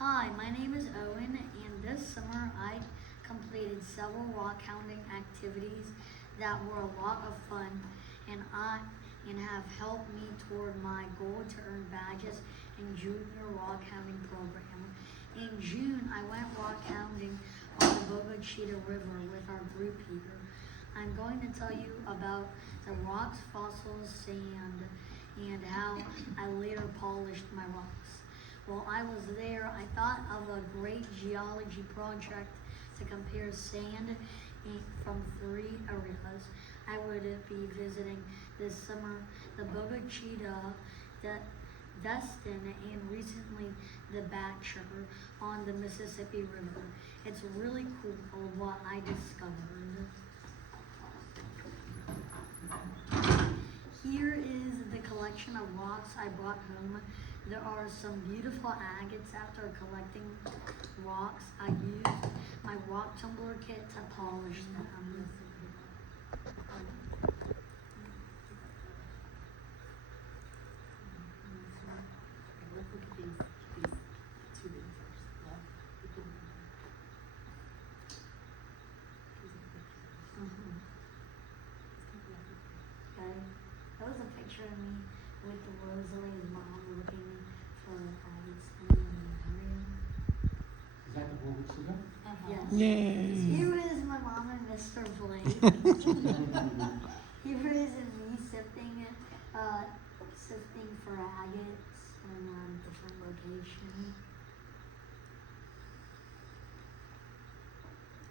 Hi, my name is Owen, and this summer I completed several rock hounding activities that were a lot of fun and have helped me toward my goal to earn badges in junior rock hounding program. In June, I went rock hounding on the Bogachita River with our group here. I'm going to tell you about the rocks, fossils, sand, and how I later polished my rocks. While I was there, I thought of a great geology project to compare sand from three areas. I would be visiting this summer the Bogachita, Destin, and recently the Batcher on the Mississippi River. It's really cool what I discovered. Here is the collection of rocks I brought home. There are some beautiful agates. After collecting rocks, I used my rock tumbler kit to polish them. Let's look at these two in first. Yeah. Okay, that was a picture of me with Rosalie's mom looking for agates in the area. Is that the Bogachita? Yes. Yay! Here is my mom and Mr. Blake. Here is me sifting for agates in different locations.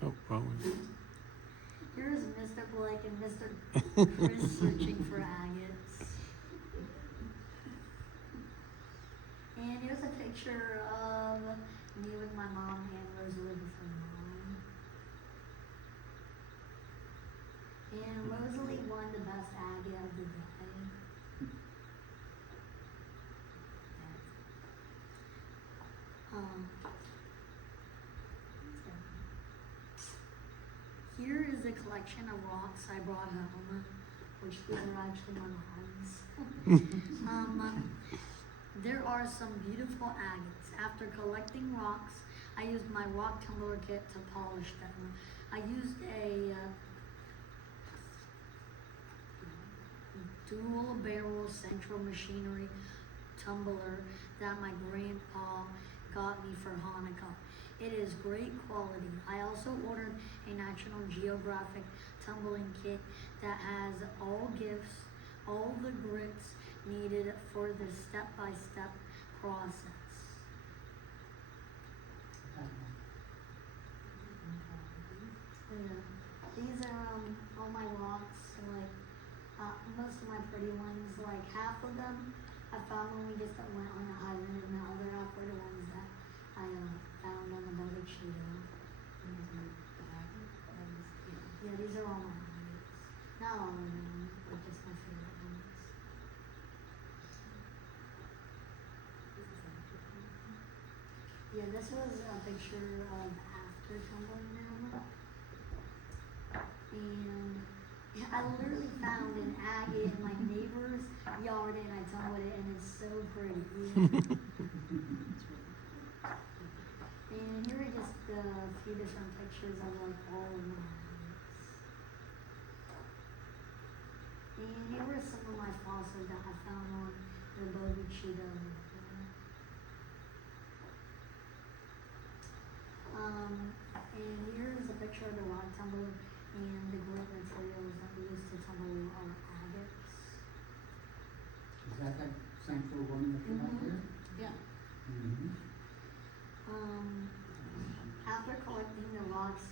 Oh, wrong one. Here's Mr. Blake and Mr. Chris searching for agates. And here's a picture of me with my mom and Rosalie before mom. And Rosalie won the best agate of the day. Here is a collection of rocks I brought home, which these are actually my mom's. There are some beautiful agates. After collecting rocks, I used my rock tumbler kit to polish them. I used a dual barrel central machinery tumbler that my grandpa got me for Hanukkah. It is great quality. I also ordered a National Geographic tumbling kit that has all the grits needed for the step-by-step process. Yeah. These are all my rocks, most of my pretty ones, half of them I found when we just went on the island, and the other half were the ones that I found on the Bogachita. Yeah, these are all my agates. Not all of them, but just my favorite ones. Yeah, this was a picture of after tumbling them. And I literally found an agate in my neighbor's yard and I tumbled it, and it's so pretty. And here are just a few different pictures of all of my agates. And here were some of my fossils that I found on the Bogachita River. And here's a picture of the rock tumbler and the grit materials that we used to tumble our agates. Is that central one that you have there? Yeah. Mm-hmm. After collecting the rocks,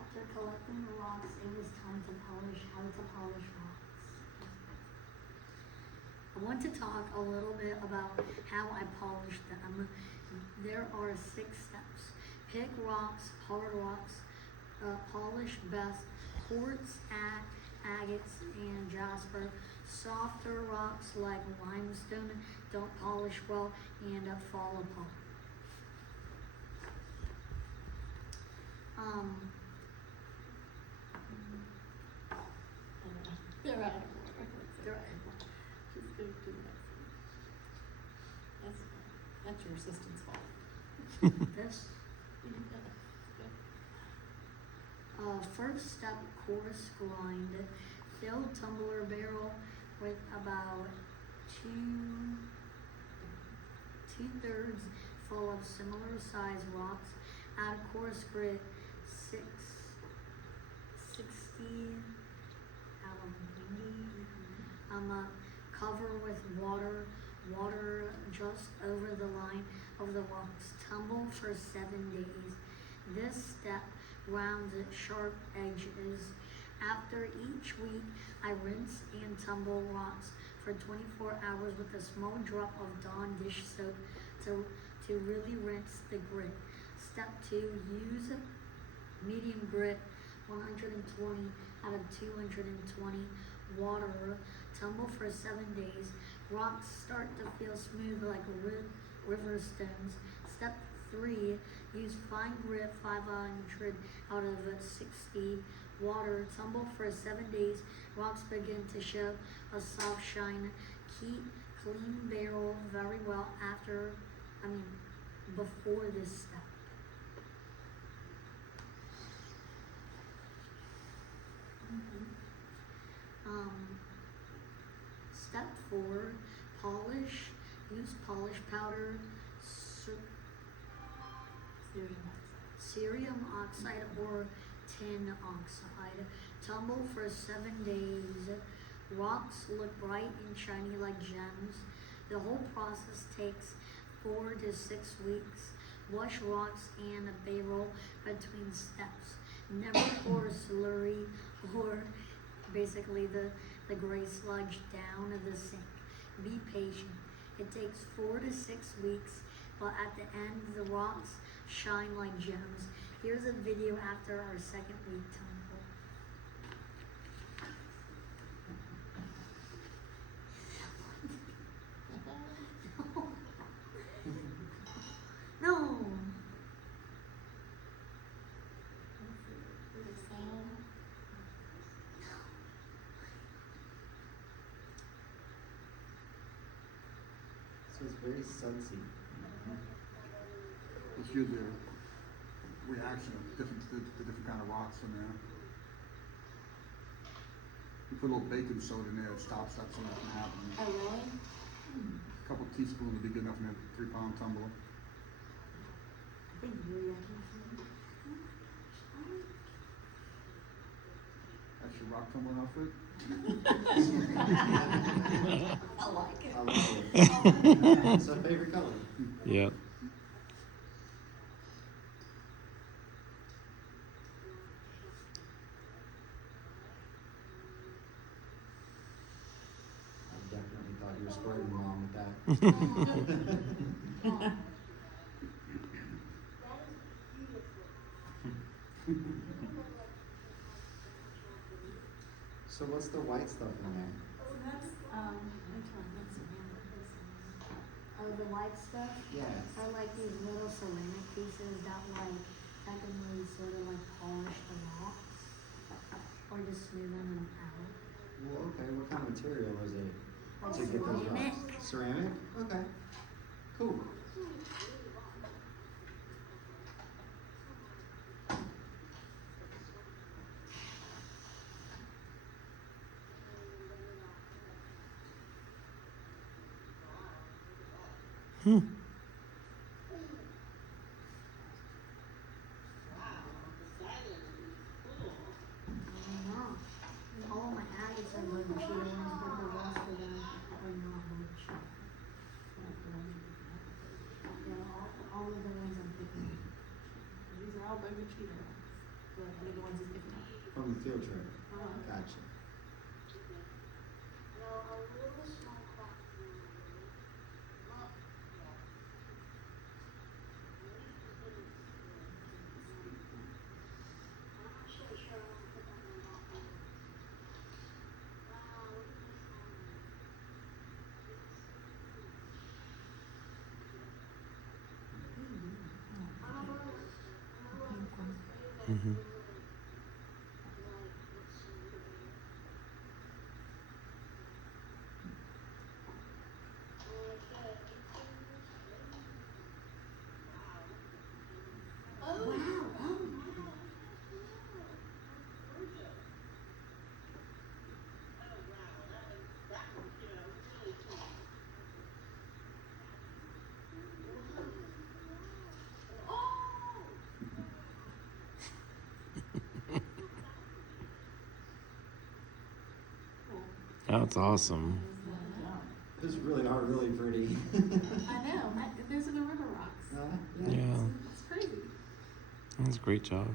After collecting the rocks, it was time to polish rocks. I want to talk a little bit about how I polished them. There are 6 steps. Pick rocks, hard rocks, polish best, quartz, agates, and jasper. Softer rocks like limestone don't polish well and fall apart. They're out of order. Just go to the next one. That's your assistant's fault. This first step, course grind. Fill tumbler barrel with about two-thirds full of similar size rocks. Add coarse grit 60 cover with water just over the line of the rocks. Tumble for 7 days. This step rounds sharp edges. After each week, I rinse and tumble rocks for 24 hours with a small drop of Dawn dish soap to really rinse the grit. Step 2, use medium grit 120 out of 220 water. Tumble for 7 days. Rocks start to feel smooth like river stones. Step 3, use fine grit 500 out of 60 water. Tumble for 7 days. Rocks begin to show a soft shine. Keep clean barrel very well before this step. Step 4, polish. Use polish powder, cerium oxide or tin oxide. Tumble for 7 days. Rocks look bright and shiny like gems. The whole process takes 4 to 6 weeks. Wash rocks and barrel between steps. Never pour slurry or basically the gray sludge down the sink. Be patient. It takes 4 to 6 weeks, but at the end the rocks shine like gems. Here's a video after our second week tumble. No. So it's very sudsy. It's usually a reaction of different kind of rocks in there. You put a little baking soda in there, it stops that sort of from happening. Oh, really? A couple teaspoons would be good enough in a 3-pound tumbler. I think you're That's your rock tumbling outfit? I like it. I love it. It's our favorite color. Yeah. I definitely thought you were squirting mom with that. So what's the white stuff in there? So that's, which one? That's Oh, the white stuff? Yes. I like these little ceramic pieces that can really sort of polish the rocks or just smoothen them out. Well, okay, what kind of material is it Like to get those ceramic. rocks? Ceramic? Okay. Cool. All my agates are bug cheetah ones, but the rest of them are not bug cheetah. Yeah, all of the ones I'm picking. These are all baby cheetah ones. The ones he's picking up. From the field trip. Gotcha. Mm-hmm. That's awesome. Those really are really pretty. I know. Those are the river rocks. Yeah, It's crazy. that's a great job.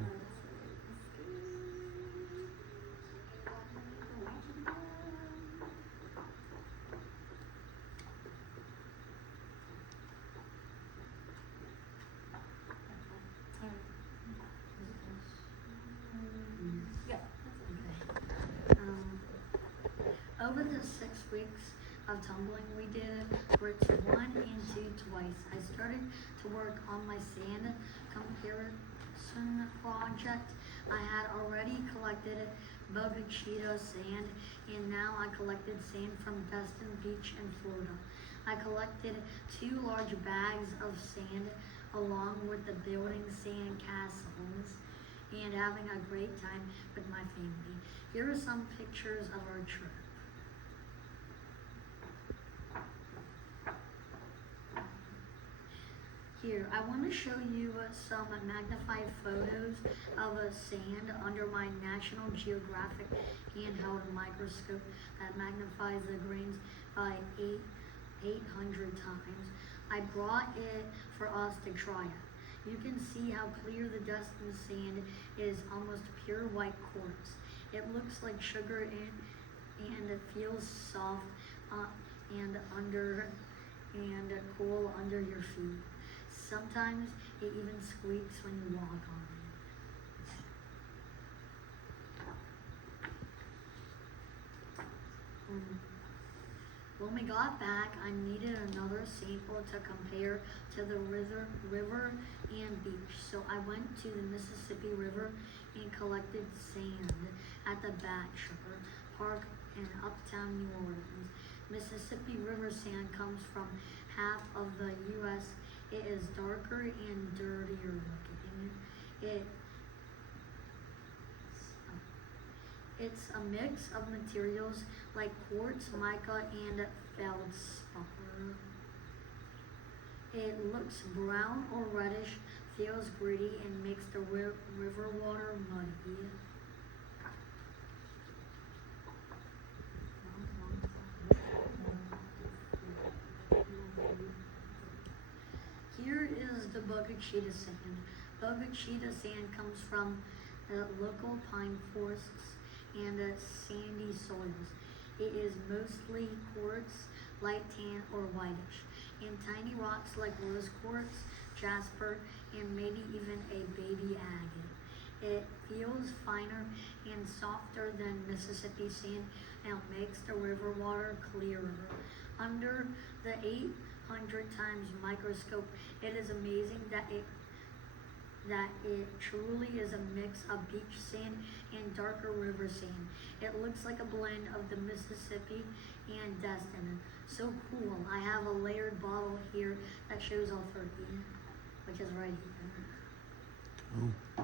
Um, Over the 6 weeks of tumbling we did bricks 1 and 2 twice. I started to work on my sand comparison project. I had already collected Boca Cheetah sand, and now I collected sand from Destin Beach in Florida. I collected 2 large bags of sand along with the building sand castles and having a great time with my family. Here are some pictures of our trip. Here, I want to show you some magnified photos of sand under my National Geographic handheld microscope that magnifies the grains by 800 times. I brought it for us to try it. You can see how clear the Destin sand is, almost pure white quartz. It looks like sugar and it feels soft and cool under your feet. Sometimes it even squeaks when you walk on it. When we got back, I needed another sample to compare to the river and beach. So I went to the Mississippi River and collected sand at the Bachelor Park in uptown New Orleans. Mississippi River sand comes from half of the U.S. It is darker and dirtier looking. It's a mix of materials like quartz, mica, and feldspar. It looks brown or reddish, feels gritty, and makes the river water muddy. Here is the Boca Cheetah sand. Boca Cheetah sand comes from local pine forests and sandy soils. It is mostly quartz, light tan, or whitish, and tiny rocks like rose quartz, jasper, and maybe even a baby agate. It feels finer and softer than Mississippi sand and makes the river water clearer. Under the 800 times microscope, it is amazing that it truly is a mix of beach sand and darker river sand. It looks like a blend of the Mississippi and Destin. So cool. I have a layered bottle here that shows all 30, which is right here. Oh.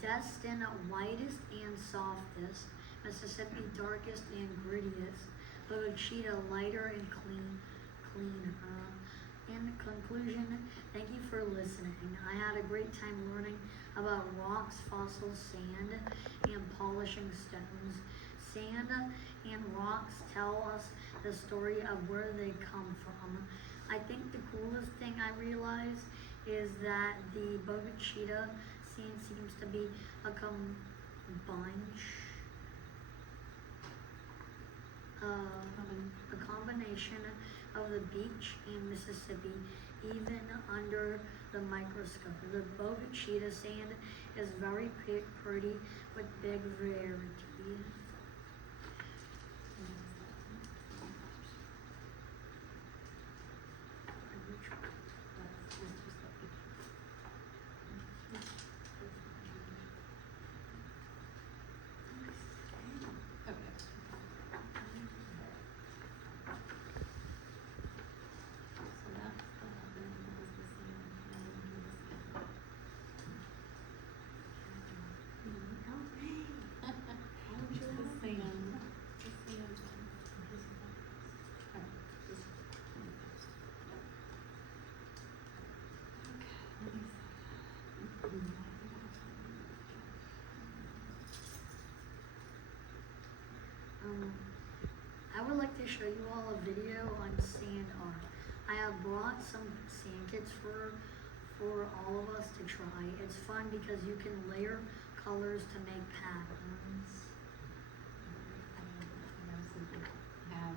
Destin whitest and softest, Mississippi darkest and grittiest, Boca Cheetah lighter and cleaner. In conclusion, thank you for listening. I had a great time learning about rocks, fossils, sand, and polishing stones. Sand and rocks tell us the story of where they come from. I think the coolest thing I realized is that the Boca Cheetah sand seems to be a combination of the beach and Mississippi, even under the microscope. The Boca Cheetah sand is very pretty with big variety. to show you all a video on sand art. I have brought some sand kits for all of us to try. It's fun because you can layer colors to make patterns.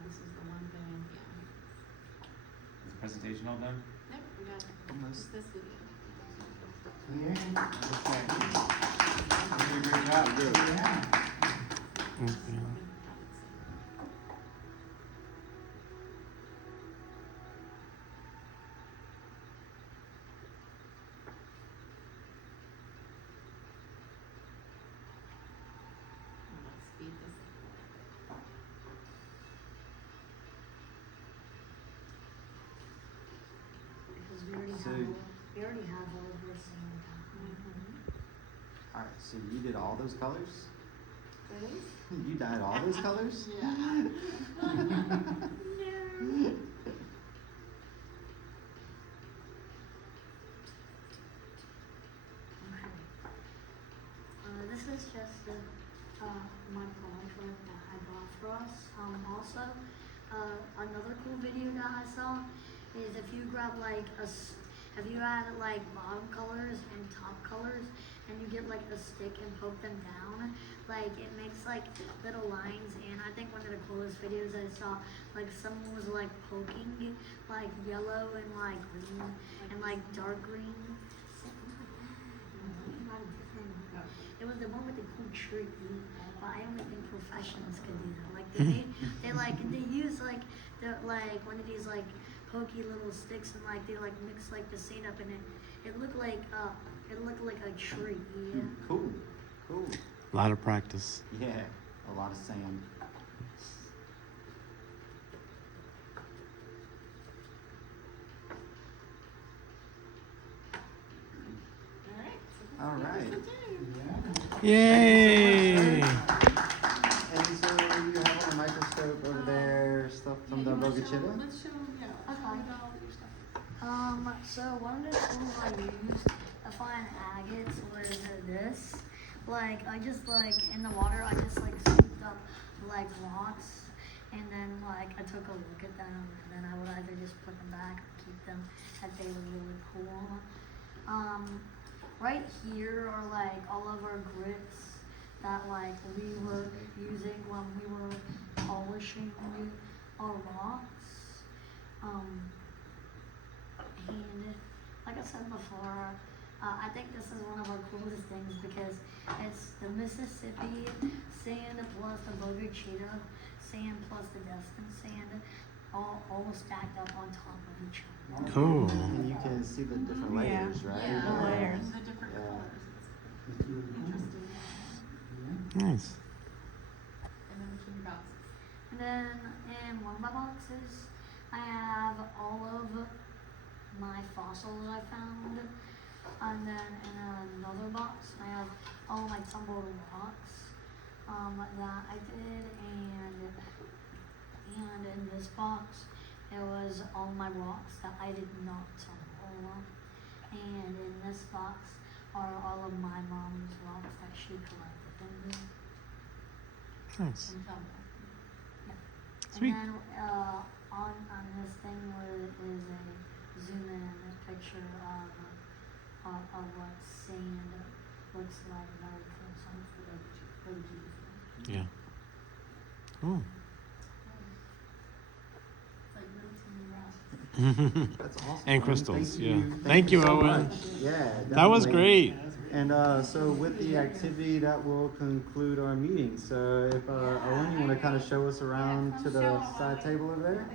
This is the one thing, Is the presentation all done? Nope, we got Almost. just this video. Yeah. Okay. You did a great job. Yeah. Okay. Let's speed this up. Because we already So- have all of our sand patterns. Alright, so you did all those colors? Those? You dyed all those colors? Yeah. Okay. This is just my project that I bought for us. Also, another cool video that I saw is if you grab like if you add like bottom colors and top colors and you get like a stick and poke them down, like it makes like little lines. And I think one of the coolest videos I saw, like someone was like poking like yellow and like green and like dark green. It was the one with the cool tree, but I only think professionals could do that. Like they use like one of these like pokey little sticks and like they like mix like the sand up in it. It looked like a tree. Cool. Cool. A lot of practice. Yeah, a lot of sand. All right. All right. Yeah. Yay! And so you have on the microscope over there stuff from the Bogachita? Let's show them, yeah. Okay. Show them all your stuff. So one of the tools I used to find agates was this. Like I just like in the water I just like scooped up like rocks and then like I took a look at them and then I would either just put them back or keep them if they were really cool. Right here are like all of our grits that like we were using when we were polishing our rocks. And like I said before, I think this is one of our coolest things because it's the Mississippi sand plus the Bogachita sand plus the Destin sand all stacked up on top of each other. Cool. And you can see the different layers, right? Yeah, the layers. The different Yeah. colors. It's really cool. Interesting. Yeah. Nice. And then which in your boxes? And then in one of my boxes, I have all of my fossils I found. And then in another box, I have all my tumbled rocks that I did. And in this box, it was all my rocks that I did not tumble. And in this box are all of my mom's rocks that she collected. Nice. And tumble. Sweet. And then on this thing is a zoom in picture of what sand looks like very close. Really beautiful. Yeah. Cool. It's like really teeny rocks. That's awesome. And Owen. crystals, Thank yeah. you. Thank you, so Owen. much. Yeah, That was definitely. great. And so with the activity, that will conclude our meeting. So if Owen, you want to kind of show us around to the side table over there?